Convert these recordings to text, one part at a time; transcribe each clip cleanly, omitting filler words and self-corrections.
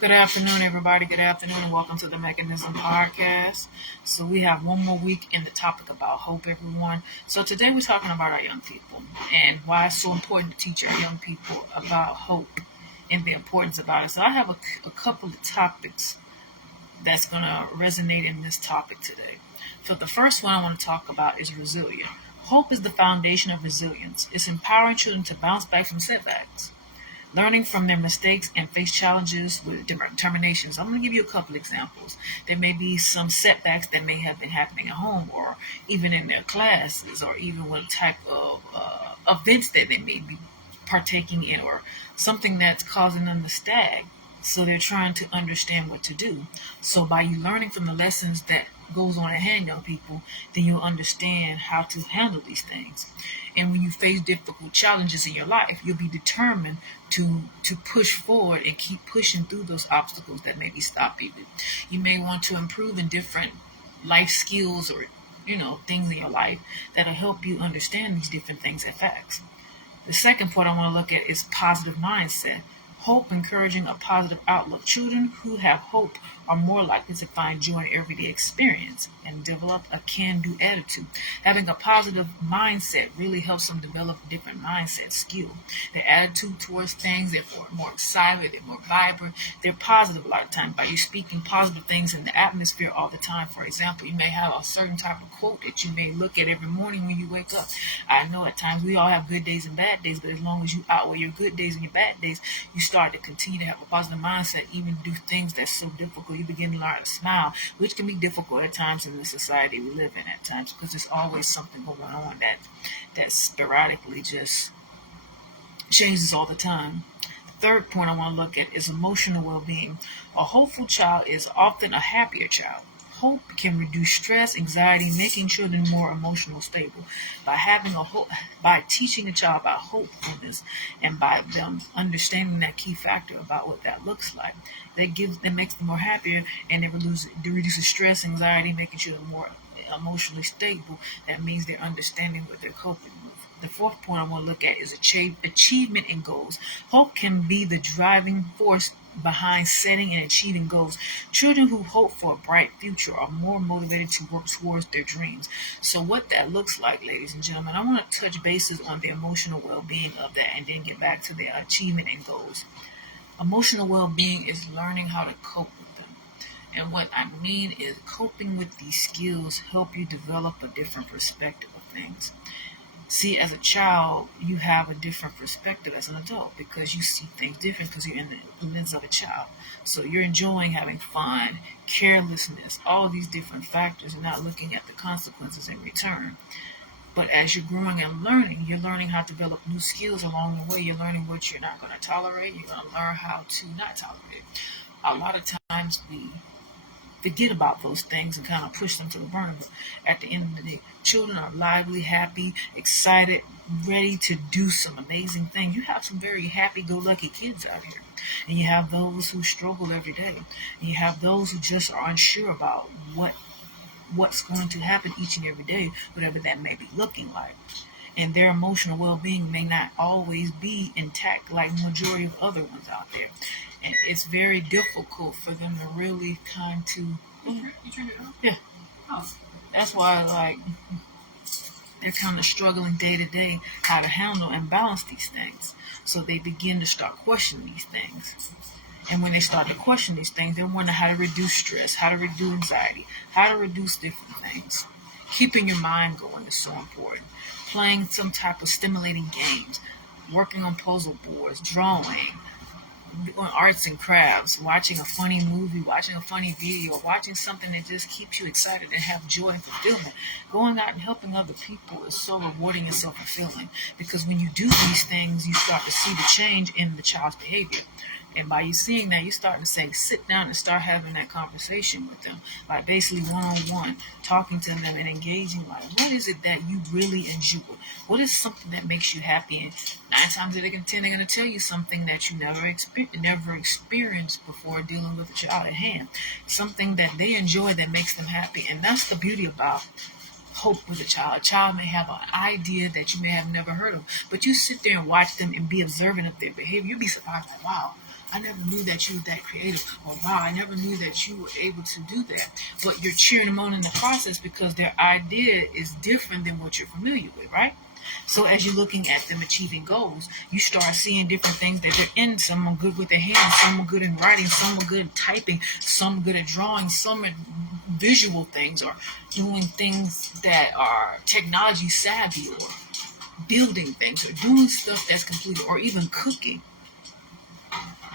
Good afternoon, everybody. Good afternoon, and welcome to the Mechanism Podcast. So, we have one more week in the topic about hope, everyone. So, today we're talking about our young people and why it's so important to teach our young people about hope and the importance about it. So, I have a couple of topics that's going to resonate in this topic today. So, the first one I want to talk about is resilience. Hope is the foundation of resilience. It's empowering children to bounce back from setbacks, learning from their mistakes and face challenges with determination. So I'm going to give you a couple examples. There may be some setbacks that may have been happening at home or even in their classes or even what type of events that they may be partaking in or something that's causing them to stag. So they're trying to understand what to do. So by you learning from the lessons that goes on at hand, young people, then you'll understand how to handle these things. And when you face difficult challenges in your life, you'll be determined to push forward and keep pushing through those obstacles that may be stopping you. You may want to improve in different life skills or things in your life that'll help you understand these different things and facts. The second point I want to look at is positive mindset. Hope, encouraging a positive outlook. Children who have hope are more likely to find joy in everyday experience and develop a can-do attitude. Having a positive mindset really helps them develop different mindset skill. Their attitude towards things, they're more excited, they're more vibrant, they're positive a lot of times by you speaking positive things in the atmosphere all the time. For example, you may have a certain type of quote that you may look at every morning when you wake up. I know at times we all have good days and bad days, but as long as you outweigh your good days and your bad days, you start to continue to have a positive mindset, even do things that's so difficult. You begin to learn how to smile, which can be difficult at times in the society we live in at times because there's always something going on that sporadically just changes all the time. The third point I want to look at is emotional well-being. A hopeful child is often a happier child. Hope can reduce stress, anxiety, making children more emotional stable. By teaching a child about hopefulness and by them understanding that key factor about what that looks like, that makes them more happier and it reduces stress, anxiety, making children more emotionally stable. That means they're understanding what they're coping with. The fourth point I want to look at is achievement and goals. Hope can be the driving force behind setting and achieving goals. Children who hope for a bright future are more motivated to work towards their dreams. So what that looks like, ladies and gentlemen, I want to touch bases on the emotional well-being of that and then get back to their achievement and goals. Emotional well-being is learning how to cope with them. And what I mean is coping with these skills help you develop a different perspective of things. See, as a child, you have a different perspective as an adult because you see things different because you're in the lens of a child. So you're enjoying having fun, carelessness, all of these different factors and not looking at the consequences in return. But as you're growing and learning, you're learning how to develop new skills along the way. You're learning what you're not going to tolerate. You're going to learn how to not tolerate. A lot of times we forget about those things and kind of push them to the burner. But at the end of the day, children are lively, happy, excited, ready to do some amazing things. You have some very happy-go-lucky kids out here. And you have those who struggle every day. And you have those who just are unsure about what's going to happen each and every day, whatever that may be looking like. And their emotional well-being may not always be intact like the majority of other ones out there. And it's very difficult for them to really kind to. You turned it on? Yeah. Oh. That's why, they're kind of struggling day to day how to handle and balance these things. So they begin to start questioning these things. And when they start to question these things, they wonder how to reduce stress, how to reduce anxiety, how to reduce different things. Keeping your mind going is so important. Playing some type of stimulating games, working on puzzle boards, drawing, doing arts and crafts, watching a funny movie, watching a funny video, watching something that just keeps you excited and have joy and fulfillment. Going out and helping other people is so rewarding and so fulfilling because when you do these things, you start to see the change in the child's behavior. And by you seeing that, you're starting to say, sit down and start having that conversation with them, like basically one-on-one, talking to them and engaging, like, what is it that you really enjoy? What is something that makes you happy? And 9 times out of 10, they're going to tell you something that you never experienced before dealing with a child at hand. Something that they enjoy that makes them happy. And that's the beauty about hope with a child. A child may have an idea that you may have never heard of, but you sit there and watch them and be observant of their behavior. You'll be surprised, like, wow, I never knew that you were that creative. Or wow, I never knew that you were able to do that. But you're cheering them on in the process because their idea is different than what you're familiar with, right? So as you're looking at them achieving goals, you start seeing different things that they're in. Some are good with their hands, some are good in writing, some are good at typing, some are good at drawing, some at visual things or doing things that are technology savvy or building things or doing stuff that's completed or even cooking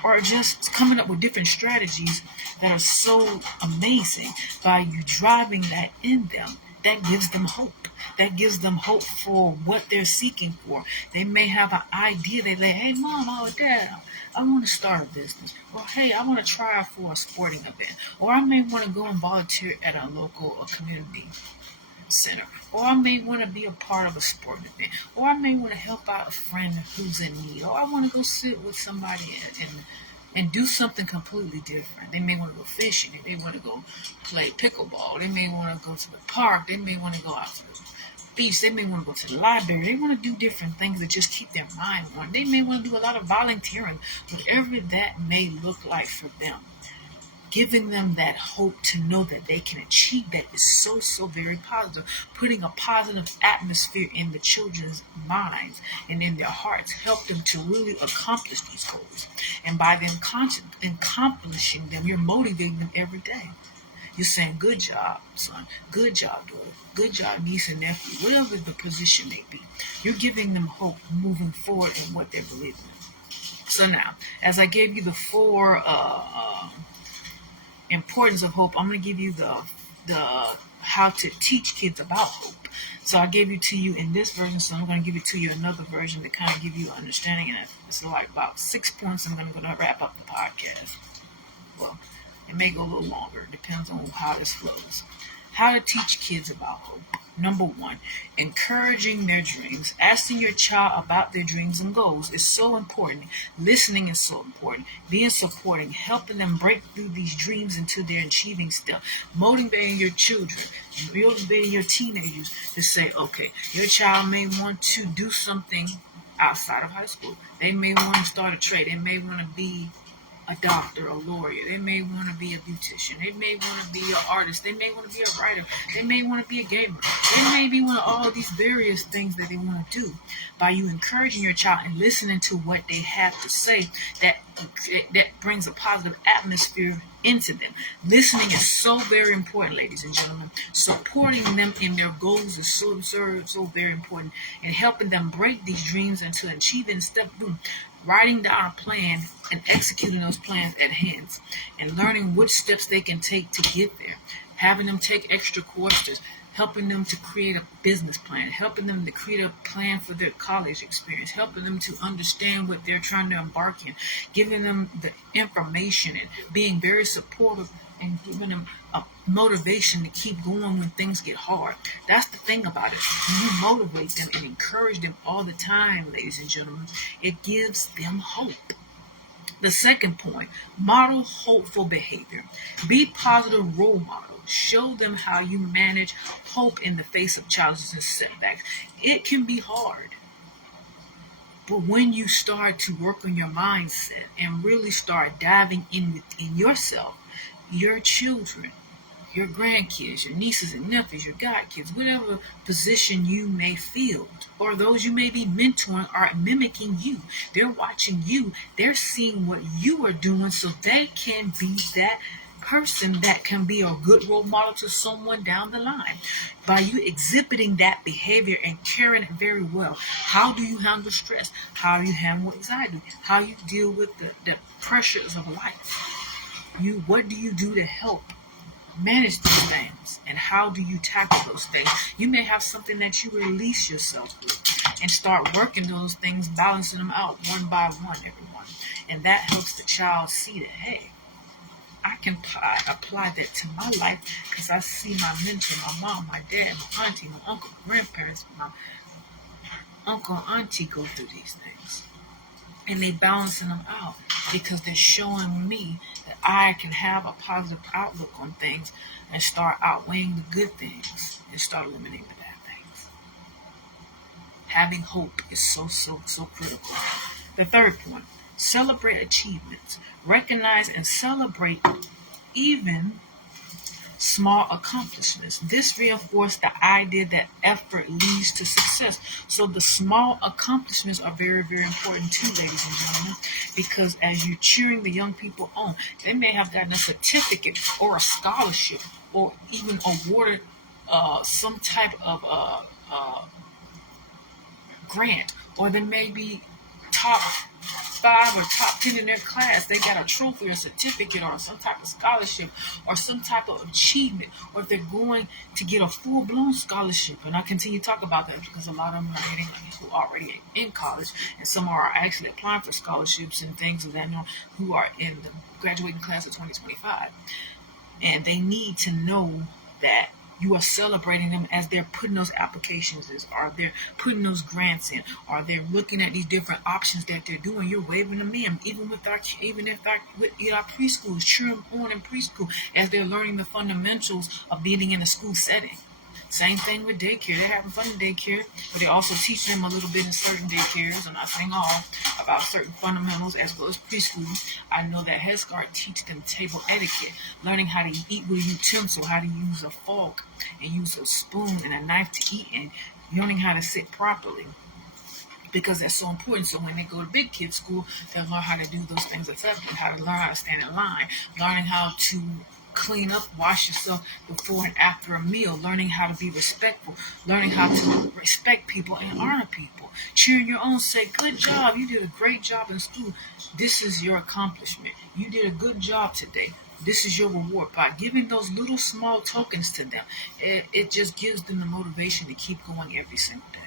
or just coming up with different strategies that are so amazing. By you driving that in them, that gives them hope. That gives them hope for what they're seeking for. They may have an idea. They say, hey, mom, oh, dad, I want to start a business. Or, hey, I want to try for a sporting event. Or I may want to go and volunteer at a local community center. Or I may want to be a part of a sporting event. Or I may want to help out a friend who's in need. Or I want to go sit with somebody and do something completely different. They may want to go fishing. They may want to go play pickleball. They may want to go to the park. They may want to go out to the beach. They may want to go to the library. They want to do different things that just keep their mind warm. They may want to do a lot of volunteering, whatever that may look like for them. Giving them that hope to know that they can achieve that is so, so very positive. Putting a positive atmosphere in the children's minds and in their hearts help them to really accomplish these goals. And by them accomplishing them, you're motivating them every day. You're saying, good job, son. Good job, daughter. Good job, niece and nephew. Whatever the position may be. You're giving them hope moving forward in what they believe in. So now, as I gave you the four importance of hope, I'm going to give you the how to teach kids about hope. So I gave it to you in this version, so I'm going to give it to you another version to kind of give you an understanding. And it's like about 6 points. I'm going to wrap up the podcast. Well, it may go a little longer. It depends on how this flows. How to teach kids about hope. Number 1, encouraging their dreams. Asking your child about their dreams and goals is so important. Listening is so important. Being supporting, helping them break through these dreams into their achieving step. Motivating your children, motivating your teenagers to say, okay, your child may want to do something outside of high school. They may want to start a trade. They may want to be a doctor, a lawyer. They may want to be a beautician. They may want to be an artist. They may want to be a writer. They may want to be a gamer. They may be one of all these various things that they want to do. By you encouraging your child and listening to what they have to say, that brings a positive atmosphere into them. Listening is so very important, ladies and gentlemen. Supporting them in their goals is so very important, and helping them break these dreams into achieving step 2. Writing down a plan and executing those plans at hands, and learning which steps they can take to get there. Having them take extra courses, helping them to create a business plan, helping them to create a plan for their college experience, helping them to understand what they're trying to embark in, giving them the information and being very supportive and giving them a motivation to keep going when things get hard. That's the thing about it. When you motivate them and encourage them all the time, ladies and gentlemen, it gives them hope. The second point, model hopeful behavior. Be positive role models. Show them how you manage hope in the face of challenges and setbacks. It can be hard. But when you start to work on your mindset and really start diving in within yourself, your children, your grandkids, your nieces and nephews, your godkids, whatever position you may fill, or those you may be mentoring are mimicking you. They're watching you. They're seeing what you are doing so they can be that person that can be a good role model to someone down the line. By you exhibiting that behavior and carrying it very well, how do you handle stress? How do you handle anxiety? How you deal with the pressures of life? What do you do to help manage these things, and how do you tackle those things? You may have something that you release yourself with and start working those things, balancing them out one by one, everyone. And that helps the child see that, hey, I can apply that to my life because I see my mentor, my mom, my dad, my auntie, my uncle, grandparents, my uncle, auntie go through these things. And they balancing them out because they're showing me that I can have a positive outlook on things and start outweighing the good things and start eliminating the bad things. Having hope is so critical. The third point, Celebrate achievements. Recognize and celebrate even small accomplishments. This reinforces the idea that effort leads to success. So the small accomplishments are very, very important too, ladies and gentlemen, because as you're cheering the young people on, they may have gotten a certificate or a scholarship or even awarded some type of grant, or they may be top 5 or top 10 in their class. They got a trophy or certificate or some type of scholarship or some type of achievement, or if they're going to get a full-blown scholarship. And I continue to talk about that because a lot of them are getting who are already in college, and some are actually applying for scholarships and things of that, who are in the graduating class of 2025. And they need to know that you are celebrating them as they're putting those applications in, or they're putting those grants in, or they're looking at these different options that they're doing. You're waving them in, even with our preschoolers, cheering them on in preschool as they're learning the fundamentals of being in a school setting. Same thing with daycare. They're having fun in daycare, but they also teach them a little bit in certain daycares, I'm not saying all, about certain fundamentals as well as preschool. I know that Head Start teach them table etiquette, learning how to eat with a utensil, how to use a fork and use a spoon and a knife to eat, and learning how to sit properly, because that's so important. So when they go to big kids school, they'll learn how to do those things effectively, how to learn how to stand in line, learning how to clean up, wash yourself before and after a meal, learning how to be respectful, learning how to respect people and honor people, cheering your own, say, good job, you did a great job in school. This is your accomplishment. You did a good job today. This is your reward. By giving those little small tokens to them, it just gives them the motivation to keep going every single day.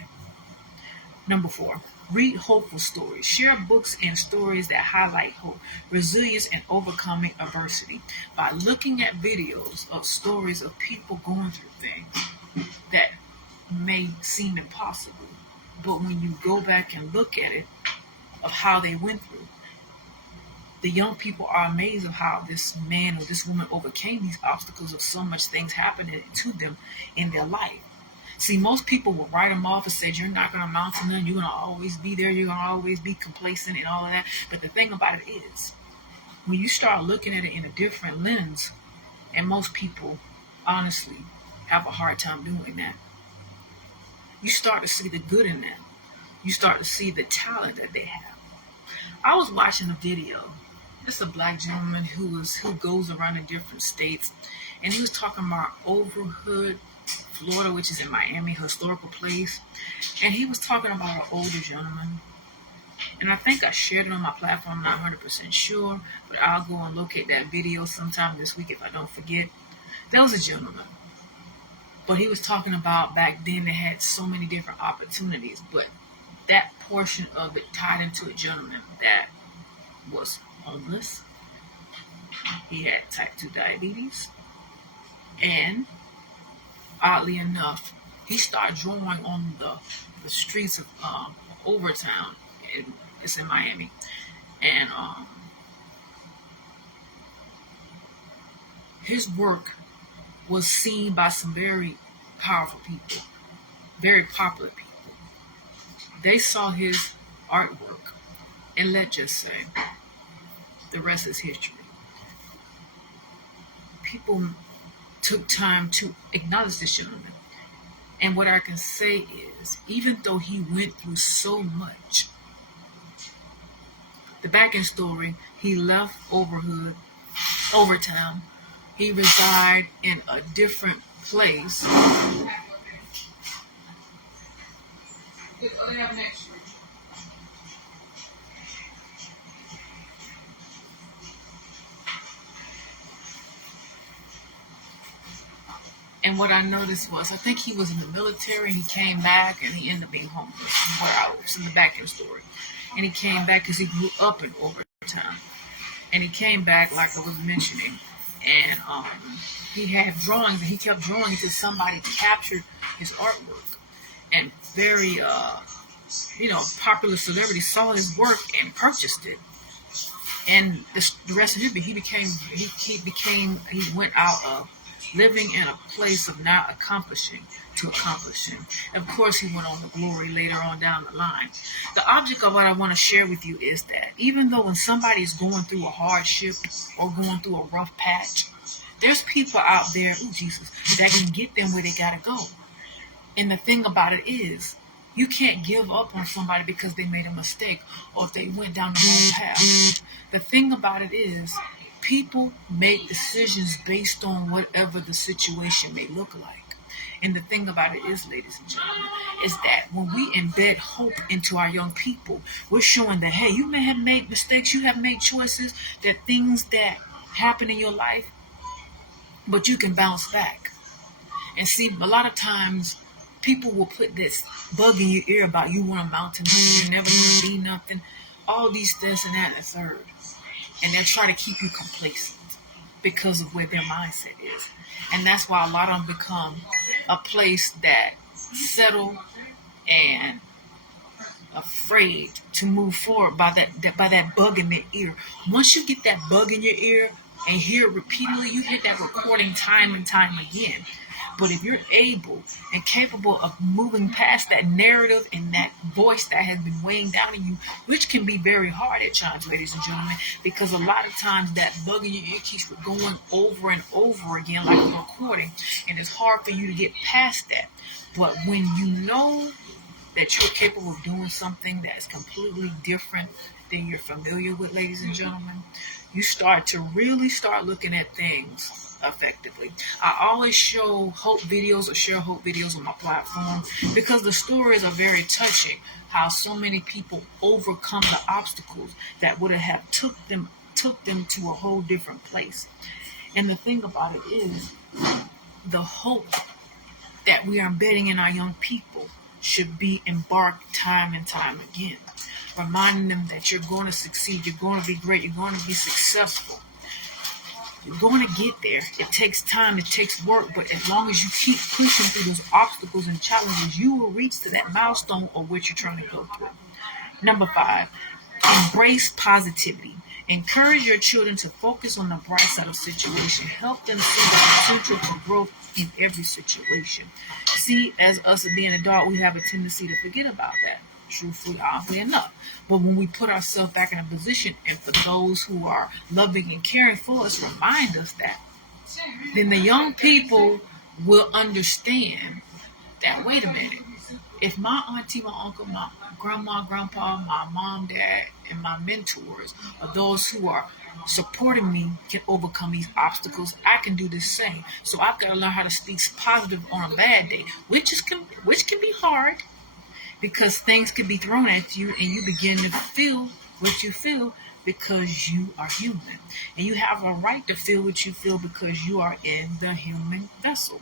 Number 4, read hopeful stories. Share books and stories that highlight hope, resilience, and overcoming adversity. By looking at videos of stories of people going through things that may seem impossible, but when you go back and look at it, of how they went through, the young people are amazed of how this man or this woman overcame these obstacles of so much things happening to them in their life. See, most people will write them off and say, you're not going to amount to nothing, you're going to always be there, you're going to always be complacent and all of that. But the thing about it is, when you start looking at it in a different lens, and most people honestly have a hard time doing that, you start to see the good in them. You start to see the talent that they have. I was watching a video. It's a black gentleman who goes around in different states, and he was talking about Overhood, Florida, which is in Miami, historical place. And he was talking about an older gentleman. And I think I shared it on my platform, I'm not 100% sure, but I'll go and locate that video sometime this week if I don't forget. There was a gentleman. But he was talking about back then they had so many different opportunities, but that portion of it tied into a gentleman that was homeless. He had type 2 diabetes. And oddly enough, he started drawing on the streets of Overtown. It's in Miami. And his work was seen by some very powerful people, very popular people. They saw his artwork, and let's just say, the rest is history. People took time to acknowledge this gentleman. And what I can say is, even though he went through so much, the back end story, he left Overtown. He resided in a different place. And what I noticed was, I think he was in the military, and he came back, and he ended up being homeless. Where I was in the back end story. And he came back because he grew up in Overtown. And he came back, like I was mentioning, and he had drawings, and he kept drawing until somebody captured his artwork. And very, popular celebrities saw his work and purchased it. And the rest of it, he went out of living in a place of not accomplishing to accomplish him. Of course, he went on to glory later on down the line. The object of what I want to share with you is that even though when somebody is going through a hardship or going through a rough patch, there's people out there, oh Jesus, that can get them where they gotta go. And the thing about it is, you can't give up on somebody because they made a mistake or if they went down the wrong path. The thing about it is, people make decisions based on whatever the situation may look like. And the thing about it is, ladies and gentlemen, is that when we embed hope into our young people, we're showing that, hey, you may have made mistakes, you have made choices, that things that happen in your life, but you can bounce back. And see, a lot of times, people will put this bug in your ear about you want a mountain, you're never going to be nothing, all these this and that and the third. And they'll try to keep you complacent because of where their mindset is. And that's why a lot of them become a place that settle and afraid to move forward by that bug in their ear. Once you get that bug in your ear and hear it repeatedly, you hit that recording time and time again. But if you're able and capable of moving past that narrative and that voice that has been weighing down on you, which can be very hard at times, ladies and gentlemen, because a lot of times that bug in your ear keeps going over and over again like a recording, and it's hard for you to get past that. But when you know that you're capable of doing something that's completely different than you're familiar with, ladies and gentlemen, you start to really start looking at things effectively. I always show hope videos or share hope videos on my platform because the stories are very touching. How so many people overcome the obstacles that would have took them to a whole different place. And the thing about it is, the hope that we are embedding in our young people should be embarked time and time again, reminding them that you're going to succeed, you're going to be great, you're going to be successful. You're going to get there. It takes time, it takes work, but as long as you keep pushing through those obstacles and challenges, you will reach to that milestone of what you're trying to go through. Number 5, embrace positivity. Encourage your children to focus on the bright side of situation. Help them see the potential for growth in every situation. See, as us being an adult, we have a tendency to forget about that. Truthfully, oddly enough. But when we put ourselves back in a position, and for those who are loving and caring for us, remind us that, then the young people will understand that, wait a minute, if my auntie, my uncle, my grandma, grandpa, my mom, dad, and my mentors, or those who are supporting me, can overcome these obstacles, I can do the same. So I've got to learn how to speak positive on a bad day, which can be hard, because things can be thrown at you and you begin to feel what you feel because you are human. And you have a right to feel what you feel because you are in the human vessel.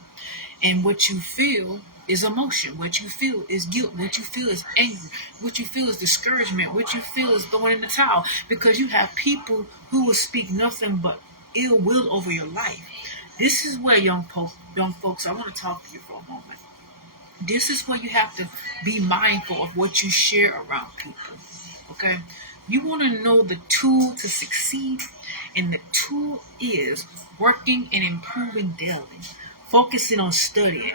And what you feel is emotion. What you feel is guilt. What you feel is anger. What you feel is discouragement. What you feel is throwing in the towel, because you have people who will speak nothing but ill will over your life. This is where young folks, I want to talk to you for a moment. This is where you have to be mindful of what you share around people. Okay? You want to know the tool to succeed, and the tool is working and improving daily, focusing on studying,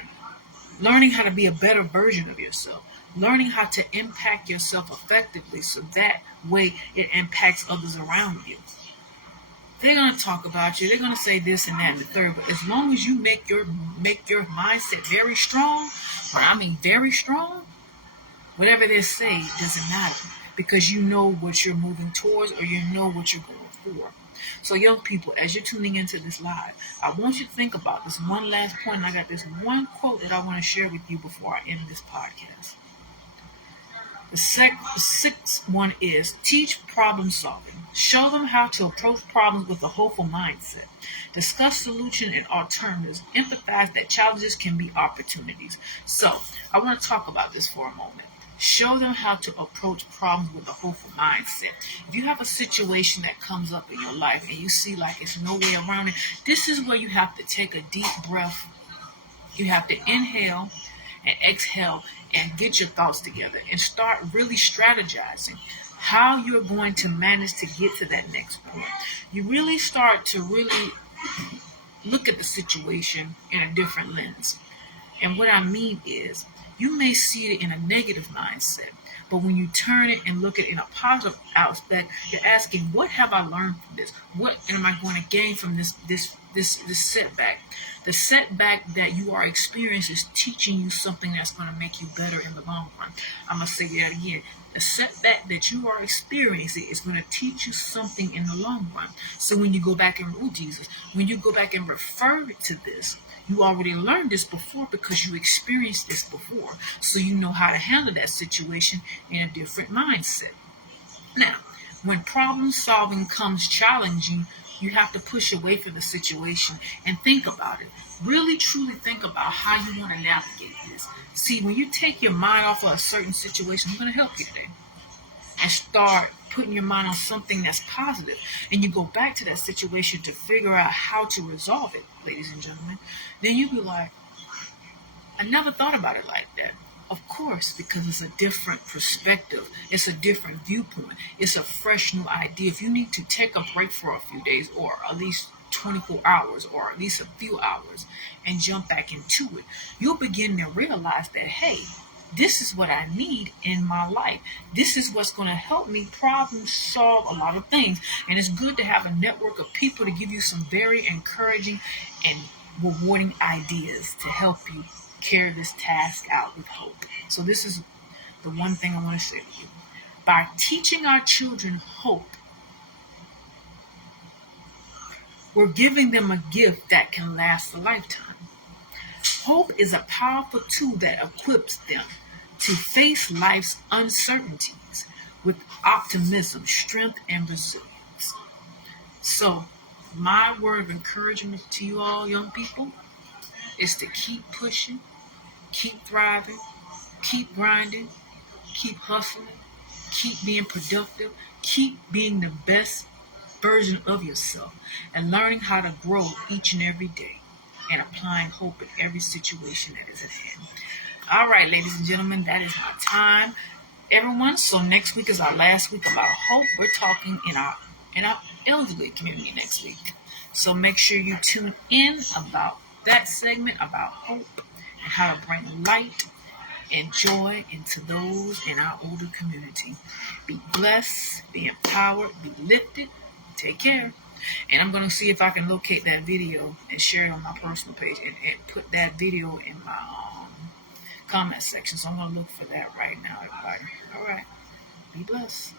learning how to be a better version of yourself, learning how to impact yourself effectively so that way it impacts others around you. They're going to talk about you. They're going to say this and that and the third. But as long as you make your mindset very strong, very strong, whatever they say doesn't matter, because you know what you're moving towards, or you know what you're going for. So young people, as you're tuning into this live, I want you to think about this one last point. And I got this one quote that I want to share with you before I end this podcast. The sixth one is teach problem solving. Show them how to approach problems with a hopeful mindset. Discuss solutions and alternatives. Empathize that challenges can be opportunities. So I want to talk about this for a moment. Show them how to approach problems with a hopeful mindset. If you have a situation that comes up in your life and you see like it's no way around it, this is where you have to take a deep breath. You have to inhale and exhale and get your thoughts together and start really strategizing how you're going to manage to get to that next point. You really start to really look at the situation in a different lens. And what I mean is, you may see it in a negative mindset, but when you turn it and look at it in a positive aspect, you're asking, what have I learned from this? What am I going to gain from this setback? The setback that you are experiencing is teaching you something that's going to make you better in the long run. I'm going to say that again. The setback that you are experiencing is going to teach you something in the long run. So when you go back and when you go back and refer to this, you already learned this before because you experienced this before. So you know how to handle that situation in a different mindset. Now, when problem solving comes challenging, you have to push away from the situation and think about it. Really, truly think about how you want to navigate this. See, when you take your mind off of a certain situation, I'm going to help you today, and start putting your mind on something that's positive, and you go back to that situation to figure out how to resolve it, ladies and gentlemen, then you be like, I never thought about it like that. Of course, because it's a different perspective. It's a different viewpoint. It's a fresh new idea. If you need to take a break for a few days or at least 24 hours or at least a few hours and jump back into it, you'll begin to realize that, hey, this is what I need in my life. This is what's going to help me problem solve a lot of things. And it's good to have a network of people to give you some very encouraging and rewarding ideas to help you carry this task out with hope. So this is the one thing I want to say to you. By teaching our children hope, we're giving them a gift that can last a lifetime. Hope is a powerful tool that equips them to face life's uncertainties with optimism, strength, and resilience. So, my word of encouragement to you all, young people, is to keep pushing, keep thriving, keep grinding, keep hustling, keep being productive, keep being the best version of yourself, and learning how to grow each and every day, and applying hope in every situation that is at hand. All right, ladies and gentlemen, that is my time, everyone. So next week is our last week about hope. We're talking in our elderly community next week. So make sure you tune in about that segment about hope and how to bring light and joy into those in our older community. Be blessed, be empowered, be lifted. Take care. And I'm going to see if I can locate that video and share it on my personal page and put that video in my comment section. So I'm going to look for that right now, everybody. All right. Be blessed.